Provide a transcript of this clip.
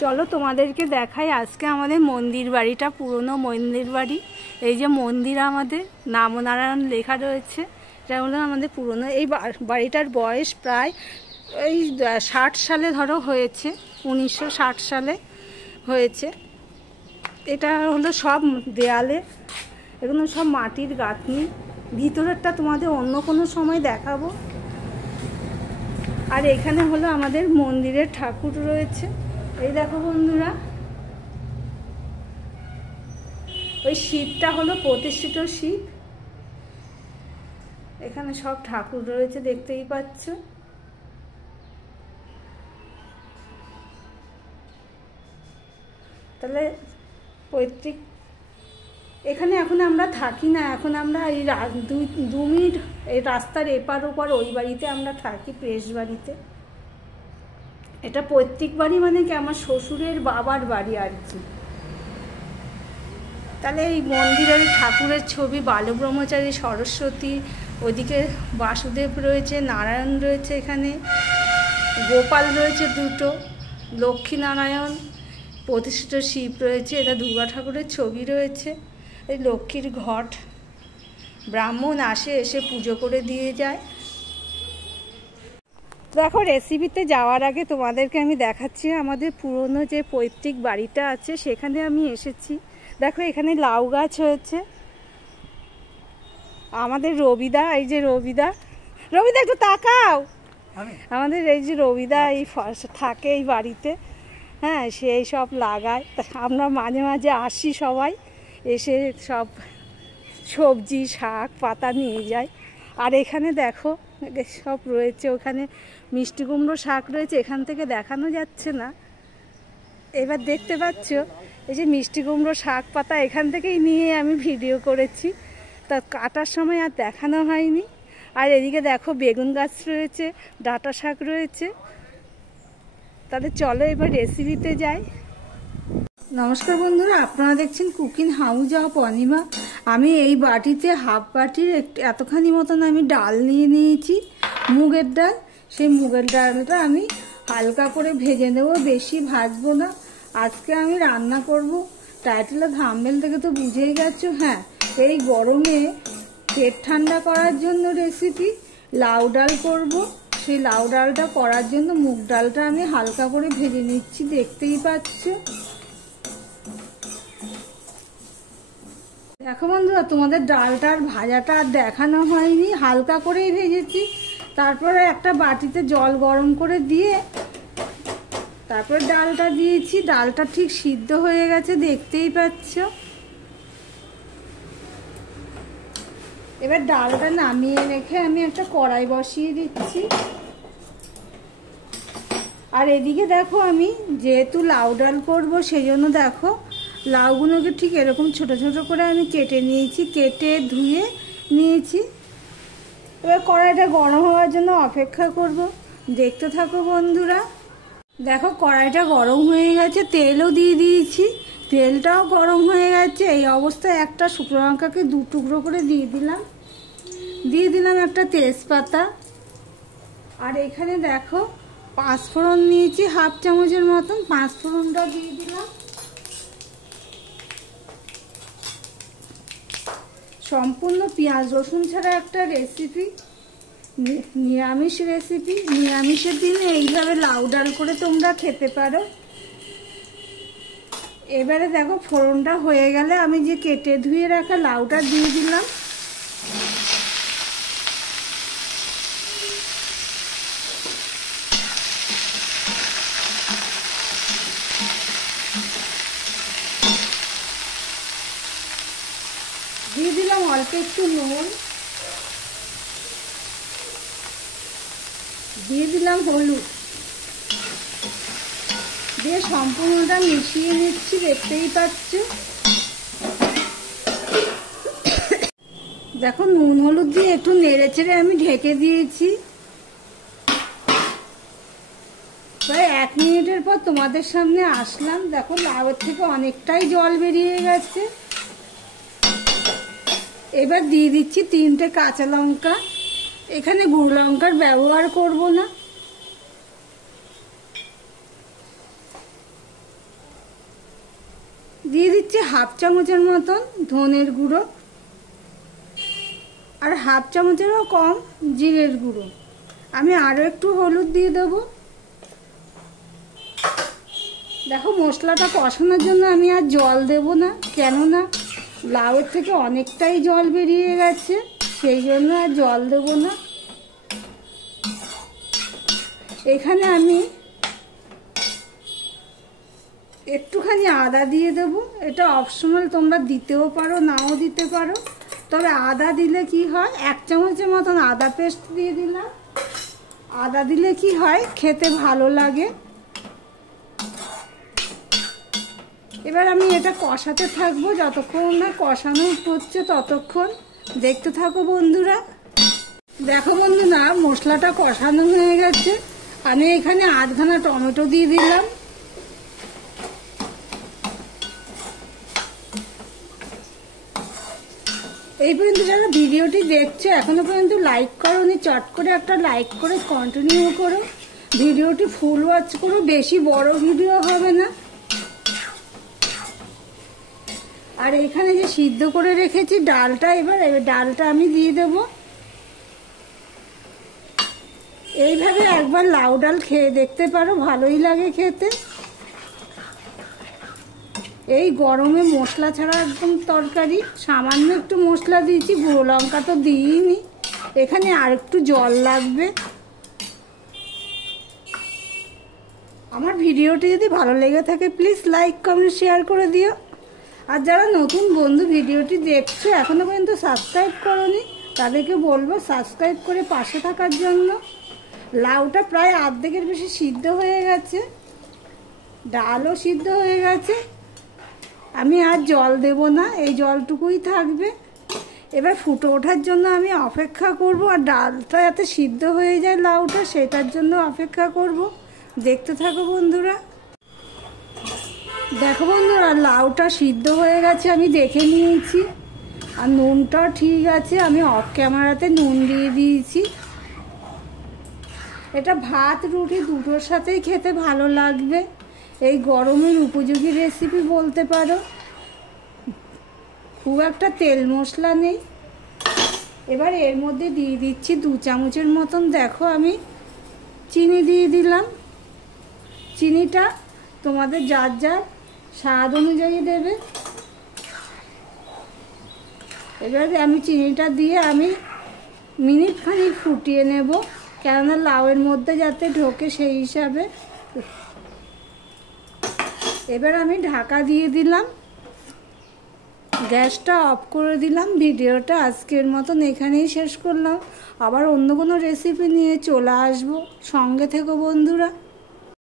চলো তোমাদেরকে দেখাই আজকে আমাদের মন্দির বাড়িটা, পুরনো মন্দির বাড়ি। এই যে মন্দির, আমাদের নামনারায়ণ লেখা রয়েছে, এটা হলো আমাদের পুরনো। এই বাড়িটার বয়স প্রায় এই 60 সালে ধরো হয়েছে, 1960 সালে হয়েছে। এটা হলো সব দেয়ালে, এগুলো সব মাটির গাঁথনি। ভিতরেরটা তোমাদের অন্য কোনো সময় দেখাবো। আর এখানে হলো আমাদের মন্দিরের ঠাকুর রয়েছে। এই দেখো বন্ধুরা, ওই শিবটা হলো প্রতিষ্ঠিত শিব। এখানে সব ঠাকুর রয়েছে, দেখতেই পাচ্ছ। তাহলে পৈতৃক এখানে এখন আমরা থাকি না, এখন আমরা এই 2 মিনিট এই রাস্তার এপার ওপার ওই বাড়িতে আমরা থাকি, প্রেস বাড়িতে। এটা পৈতৃক বাড়ি, মানে কি আমার শ্বশুরের বাবার বাড়ি আর কি। তাহলে এই মন্দিরের ঠাকুরের ছবি, বালব্রহ্মচারী, সরস্বতী, ওদিকে বাসুদেব রয়েছে, নারায়ণ রয়েছে, এখানে গোপাল রয়েছে 2টো, লক্ষ্মীনারায়ণ, প্রতিষ্ঠিত শিব রয়েছে, এটা দুর্গা ঠাকুরের ছবি রয়েছে। এই লক্ষ্মীর ঘট, ব্রাহ্মণ আসে, এসে পুজো করে দিয়ে যায়। দেখো, রেসিপিতে যাওয়ার আগে তোমাদেরকে আমি দেখাচ্ছি আমাদের পুরনো যে পৈতৃক বাড়িটা আছে, সেখানে আমি এসেছি। দেখো, এখানে লাউ গাছ হয়েছে। আমাদের রবিদা, এই যে রবিদা একটু তাকাও। আমাদের এই যে রবিদা এই থাকে এই বাড়িতে, হ্যাঁ, সেই সব লাগায়। আমরা মাঝে মাঝে আসি সবাই, এসে সব সবজি শাক পাতা নিয়ে যায়। আর এখানে দেখো সব রয়েছে, ওখানে মিষ্টি কুমড়ো শাক রয়েছে, এখান থেকে দেখানো যাচ্ছে না, এবার দেখতে পাচ্ছ। এই যে মিষ্টি কুমড়ো শাক পাতা এখান থেকেই নিয়ে আমি ভিডিও করেছি, তা কাটার সময় আর দেখানো হয়নি। আর এদিকে দেখো বেগুন গাছ রয়েছে, ডাঁটা শাক রয়েছে। তাহলে চলো এবার রেসিপিতে যাই। নমস্কার বন্ধুরা, আপনারা দেখছেন কুকিং হাউস অফ অনিমা। আমি এই বাটিতে হাফ বাটির এতখানি মতন আমি ডাল নিয়ে নিয়েছি, মুগের ডাল। সেই মুগের ডালটা আমি হালকা করে ভেজে নেব, বেশি ভাজবো না। আজকে আমি রান্না করব, টাইটেল থাম্বনেল থেকে তো বুঝেই গেছো। হ্যাঁ, এই গরমে পেট ঠান্ডা করার জন্য রেসিপি, লাউ ডাল করব। সেই লাউ ডালটা করার জন্য মুগ ডালটা আমি হালকা করে ভেজে নিচ্ছি, দেখতেই পাচ্ছ। দেখো বন্ধুরা, তোমাদের ডালটার ভাজাটা আর দেখানো হয়নি, হালকা করেই ভেজেছি। তারপরে একটা বাটিতে জল গরম করে দিয়ে তারপরে ডালটা দিয়েছি। ডালটা ঠিক সিদ্ধ হয়ে গেছে, দেখতেই পাচ্ছ। এবার ডালটা নামিয়ে রেখে আমি একটা কড়াই বসিয়ে দিচ্ছি। আর এদিকে দেখো, আমি যেহেতু লাউ ডাল করবো, সেই জন্য দেখো লাউগুলোকে ঠিক এরকম ছোট ছোট করে আমি কেটে নিয়েছি, কেটে ধুয়ে নিয়েছি। এবার কড়াইটা গরম হওয়ার জন্য অপেক্ষা করব, দেখতে থাকো বন্ধুরা। দেখো, কড়াইটা গরম হয়ে গেছে, তেলও দিয়ে দিয়েছি, তেলটাও গরম হয়ে গেছে। এই অবস্থায় একটা শুকনো লঙ্কাকে 2 টুকরো করে দিয়ে দিলাম একটা তেজপাতা। আর এখানে দেখো 5 ফোড়ন নিয়েছি, হাফ চামচের মতন 5 ফোড়নটা দিয়ে দিলাম। সম্পূর্ণ পেঁয়াজ রসুন ছাড়া একটা রেসিপি, নিরামিষ রেসিপি। নিরামিষের দিনে এইভাবে লাউ ডাল করে তোমরা খেতে পারো। এবারে দেখো ফোড়নটা হয়ে গেলে আমি যে কেটে ধুয়ে রাখা লাউটা দিয়ে দিলাম। দিয়ে দিলাম অল্প একটু নুন, দিয়ে দিলাম হলুদ, দিয়ে সম্পূর্ণটা মিশিয়ে নিচ্ছি, দেখতেই পাচ্ছ। দেখো, নুন হলুদ দিয়ে একটু নেড়ে চেড়ে আমি ঢেকে দিয়েছি। প্রায় 1 মিনিটের পর তোমাদের সামনে আসলাম। দেখো, লাউয়ের থেকে অনেকটাই জল বেরিয়ে গেছে। এবার দিয়ে দিচ্ছি 3টে কাঁচা লঙ্কা। এখানে গুঁড়ো লঙ্কার ব্যবহার করব না। দিয়ে দিচ্ছি হাফ চামচের মতন ধনের গুঁড়ো, আর হাফ চামচেরও কম জিরের গুঁড়ো। আমি আরও একটু হলুদ দিয়ে দেবো। দেখো মশলাটা কষানোর জন্য আমি আর জল দেব না, কেননা লাউয়ের থেকে অনেকটাই জল বেরিয়ে গেছে, সেই জন্য আর জল দেব না। এখানে আমি একটুখানি আদা দিয়ে দেবো। এটা অপশনাল, তোমরা দিতেও পারো নাও দিতে পারো, তবে আদা দিলে কি হয়, 1 চামচের মতন আদা পেস্ট দিয়ে দিলাম। আদা দিলে কি হয়, খেতে ভালো লাগে। এবার আমি এটা কষাতে থাকবো, যতক্ষণ না কষানো হচ্ছে ততক্ষণ দেখতে থাকো বন্ধুরা। দেখো বন্ধুরা, মশলাটা কষানো হয়ে গেছে। আমি এখানে 8 খানা টমেটো দিয়ে দিলাম। এই পর্যন্ত যারা ভিডিওটি দেখছো এখনো পর্যন্ত লাইক করোনি, চট করে একটা লাইক করে কন্টিনিউ করো। ভিডিওটি ফুল ওয়াচ করো, বেশি বড় ভিডিও হবে না। আর এখানে যে সিদ্ধ করে রেখেছি ডালটা, এবার ডালটা আমি দিয়ে দেব। এইভাবে একবার লাউ ডাল খেয়ে দেখতে পারো, ভালোই লাগে খেতে। এই গরমে মশলা ছাড়া একদম তরকারি। সামান্য একটু মশলা দিয়েছি, গুঁড়ো লঙ্কা তো দিইনি। এখানে আর একটু জল লাগবে। আমার ভিডিওটি যদি ভালো লেগে থাকে প্লিজ লাইক কমেন্ট শেয়ার করে দিও। আর যারা নতুন বন্ধু ভিডিওটি দেখছো এখনো পর্যন্ত সাবস্ক্রাইব করোনি, তাদেরকে বলবো সাবস্ক্রাইব করে পাশে থাকার জন্য। লাউটা প্রায় অর্ধেকের বেশি সিদ্ধ হয়ে গেছে, ডালও সিদ্ধ হয়ে গেছে। আমি আর জল দেব না, এই জলটুকুই থাকবে। এবার ফুটে ওঠার জন্য আমি অপেক্ষা করব, আর ডালটা যাতে সিদ্ধ হয়ে যায় লাউটা, সেটার জন্য অপেক্ষা করব। দেখতে থাকো বন্ধুরা। দেখো বন্ধুরা, লাউটা সিদ্ধ হয়ে গেছে, আমি দেখে নিয়েছি। আর নুনটাও ঠিক আছে, আমি অফ ক্যামেরাতে নুন দিয়ে দিয়েছি। এটা ভাত রুটি দুটোর সাথেই খেতে ভালো লাগবে। এই গরমের উপযোগী রেসিপি বলতে পারো। খুব একটা তেল মশলা নেই। এবার এর মধ্যে দিয়ে দিচ্ছি 2 চামচের মতন, দেখো আমি চিনি দিয়ে দিলাম। চিনিটা তোমাদের যার যার স্বাদ অনুযায়ী দেবে। এবারে আমি চিনিটা দিয়ে আমি মিনিট খানিক ফুটিয়ে নেব, কেননা লাউয়ের মধ্যে যাতে ঢোকে সেই হিসাবে। এবার আমি ঢাকা দিয়ে দিলাম, গ্যাসটা অফ করে দিলাম। ভিডিওটা আজকের মতন এখানেই শেষ করলাম। আবার অন্য কোনো রেসিপি নিয়ে চলে আসবো, সঙ্গে থেকো বন্ধুরা।